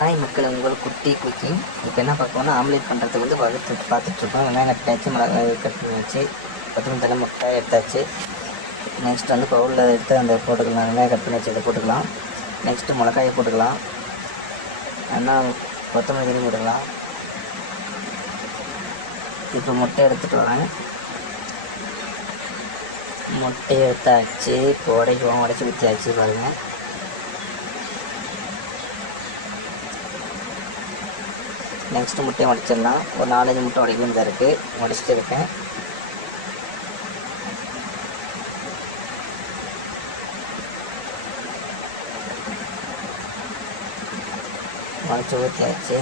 Hi மக்கள், உங்கள் குட்டி குக்கிங். இப்போ என்ன பார்க்கணும்னா, ஆம்லேட் பண்ணுறதுக்கு வந்து வகுத்து பார்த்துட்ருக்கோம். வெங்காயம் கட்டியாச்சு, மிளகாய் கட் பண்ணியாச்சு, கொத்தமல்லி தலை, முட்டை எடுத்தாச்சு. நெக்ஸ்ட் வந்து பவுலில் எடுத்து அந்த போட்டுக்கலாம். வெங்காயம் கட் பண்ணியாச்சு, இதை போட்டுக்கலாம். நெக்ஸ்ட்டு மிளகாயை போட்டுக்கலாம். என்ன கொத்தமல்லி தலை போட்டுக்கலாம். இப்போ முட்டை எடுத்துகிட்டு வரேன். முட்டையை எடுத்தாச்சு, இப்போ உடைச்சி ஊற்றியாச்சு பாருங்கள். நெக்ஸ்ட்டு முட்டையை உடைச்சிடலாம். ஒரு 4-5 முட்டை உடைக்க வேண்டியதாக இருக்குது, உடைச்சிட்டு இருக்கேன். உடைச்சி ஊற்றியாச்சு.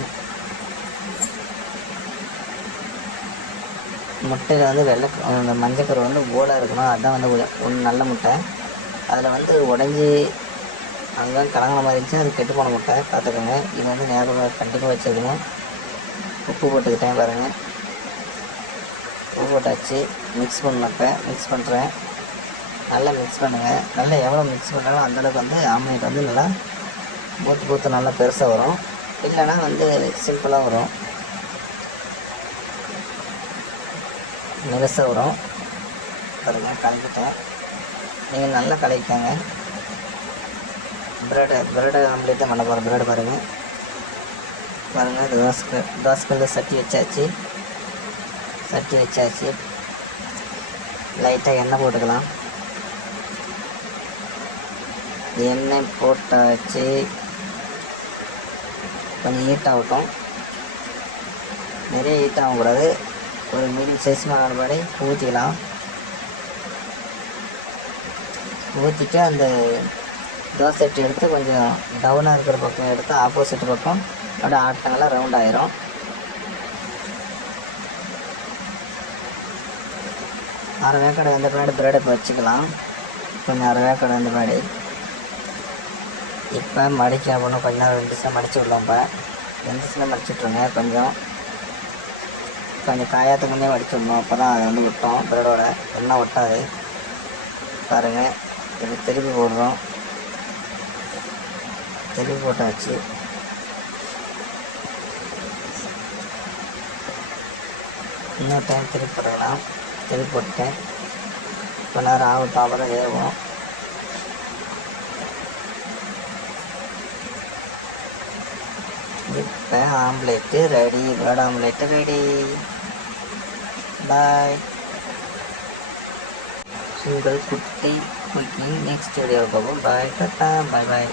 முட்டையில் வந்து அந்த மஞ்சக்கரு வந்து ஓடாக இருக்கணும், அதுதான் வந்து ஒன்று நல்ல முட்டை. அதில் வந்து உடஞ்சி அங்கே கலங்கின மாதிரி இருந்துச்சு, அது கெட்டு போன முட்டை, பார்த்துக்கோங்க. இது வந்து ஞாபகம் கண்டிப்பாக வச்சுக்கணும். உப்பு போட்டுக்கிட்டேன் பாருங்கள். உப்பு போட்டாச்சு. மிக்ஸ் மிக்ஸ் பண்ணுறேன். நல்லா மிக்ஸ் பண்ணுங்கள். நல்லா எவ்வளோ மிக்ஸ் பண்ணாலும் அந்தளவுக்கு வந்து ஆம்லேட் வந்து நல்லா பூத்து நல்லா பெருசாக வரும். இல்லைன்னா வந்து சிம்பிளாக வரும், மெருசாக வரும். பாருங்கள், கலக்கிட்டேன். நீங்கள் நல்லா கலக்கிட்டாங்க. ப்ரெட் ஆம்லேட் தான் பண்ண போகிறோம். ப்ரெட் பாருங்கள். தோசைக்கல்ல சட்டி வச்சாச்சு. லைட்டாக எண்ணெய் போட்டுக்கலாம். எண்ணெய் போட்டாச்சு. கொஞ்சம் ஹீட் ஆகட்டும். நிறைய ஹீட் ஆகக்கூடாது. ஒரு மீடியம் சைஸ் மாதிரி ஊற்றிக்கலாம். ஊற்றிட்டு அந்த தோசை சட்டி எடுத்து கொஞ்சம் டவுனாக இருக்கிற பக்கம் எடுத்து ஆப்போசிட் பக்கம் அப்படியே ஆட்டங்கள்லாம் ரவுண்ட் ஆயிரும். அரை வேக்காடு அந்த பின்னாடி ப்ரெட் இப்போ வச்சுக்கலாம். கொஞ்சம் அரை வேக்காடு அந்த பின்னாடி இப்போ மடிக்க அப்படின்னா கொஞ்ச நேரம் 2 நிமிஷம் மடித்து விடலாம். இப்போ 2 நிமிஷம் மடிச்சுட்ருங்க. கொஞ்சம் காயாத்துக்கு முன்னே மடிச்சிடணும். அப்போ தான் அதை வந்து விட்டோம். ப்ரெட்டோட எண்ணெய் ஒட்டாது. பாருங்கள், இப்போ திருப்பி போடுறோம். திருப்பி போட்டாச்சு. இன்னொரு டைம் திருப்பி போடலாம். திருப்பி போட்டேன். கொஞ்ச நேரம் ஆகட்டும், அப்போ தான் வேகும். இப்போ omelette ready. Bread omelette ready. Bye. உங்கள் குட்டி குக்கிங் நெக்ஸ்ட் வீடியோவில் பார்ப்போம். பாய், டாட்டா, பாய் பாய்.